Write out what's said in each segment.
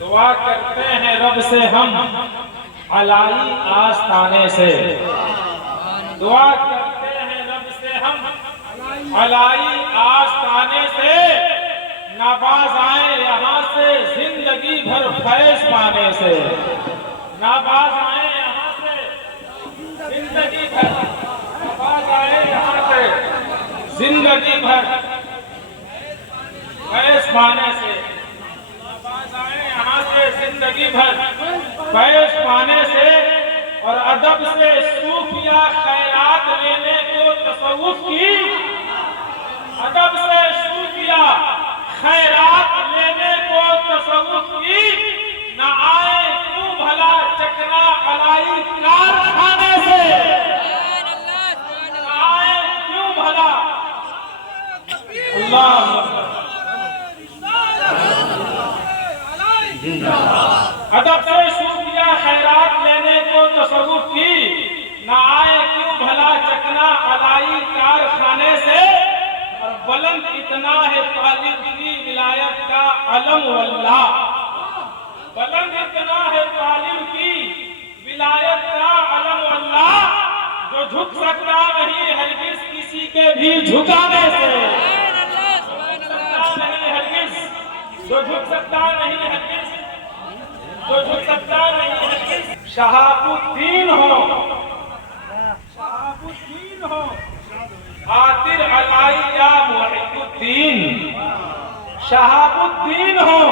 دعا کرتے ہیں رب سے ہم علائی آستانے سے، دعا کرتے ہیں رب سے ہم علائی آستانے سے، ناباز آئے یہاں سے زندگی بھر فیض پانے سے، ناباز آئے یہاں سے زندگی بھر، ناباز آئے یہاں سے زندگی بھر فیض پانے سے، ناباز آئے یہاں سے زندگی بھر فیض پانے سے، اور ادب سے صوفیہ خیرات لینے کو تصوف کی، ادب سے صوفیہ خیرات لینے کو تصوف کی، نہ آئے کیوں بھلا چکنا علائی کارخانے سے، نہ آئے کیوں بھلا اللہ ادب سے صوفیہ خیرات لینے کو تصوف کی، نہ آئے کیوں بھلا چکنا علائی کارخانے سے، اور بلند اتنا ہے طالب کی ولایت کا علم واللہ، بلند اتنا ہے طالب کی ولایت کا علم واللہ، جو جھک سکتا نہیں ہرگز کسی کے بھی جھکانے سے، جو جھک سکتا نہیں ہرگز، جو جھک سکتا نہیں ہرگز، شہاب الدین ہو، شہاب الدین ہو، خاطر علائی یا محب الدین، شہاب الدین ہو،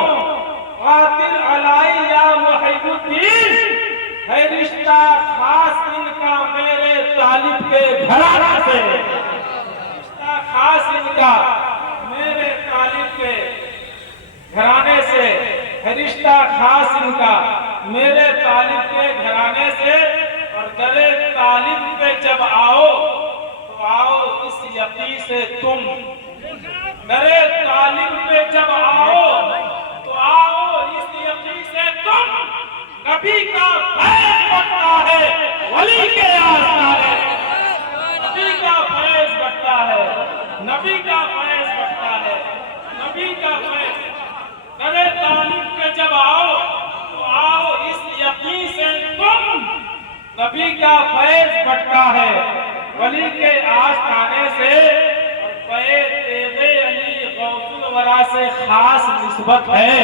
خاطر علائی یا محب الدین، ہے رشتہ خاص ان کا میرے طالب کے گھرانے سے، رشتہ خاص ان کا میرے طالب کے گھرانے سے، ہے رشتہ خاص ان کا میرے طالب کے گھرانے سے، اور درے طالب پہ جب آؤ تو آؤ اس یقین سے تم، درے طالب پہ جب آؤ تو آؤ اس یقین سے تم، نبی کا فیض بڑھتا ہے ولی کے آستانے سے، نبی کا فیض بڑھتا ہے، نبی کا فیض بڑھتا ہے، نبی کا فیض، درے طالب پہ جب آؤ تو آؤ اس یقین سے تم، نبی کا فیض بڑھتا ہے ولی کے آستانے سے، اور پے تیغ علی غوث الورا سے خاص نسبت ہے،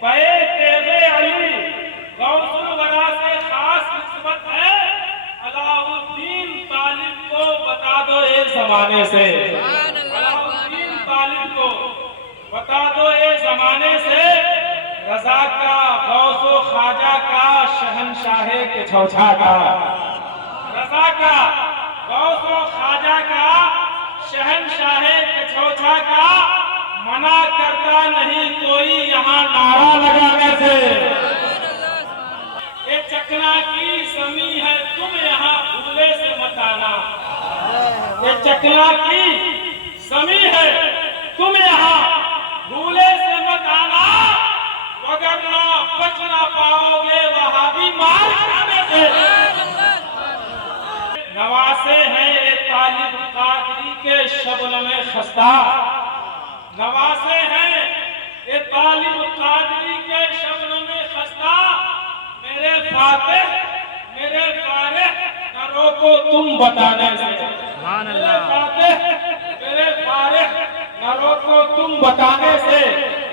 پے تیغ علی غوث الورا سے خاص نسبت ہے، علاء الدین طالب کو بتا دو ایک زمانے سے، علاء الدین طالب کو بتا دو اے زمانے سے، رضا کا غوث و خواجہ کا شہنشاہ کے چھوچھا کا، رضا کا غوث و خواجہ کا شہنشاہ کے چھوچھا کا، منع کرتا نہیں کوئی یہاں نعرہ لگانے سے، یہ چکنا کی زمین ہے تم یہاں بھولے سے مت آنا، یہ چکنا کی زمین ہے تم یہاں بھولے سے مت آنا، وگرنہ بچ نہ پاؤ گے وہابی مار کھانے سے، نواسے ہیں یہ طالب قادری کے شبنم خستہ، نواسے ہیں یہ طالب قادری کے شبنم خستہ، میرے فاتح میرے فارغ نہ روکو تم بتانے سے، میرے فاتح میرے فارغ نہ روکو تم بتانے سے،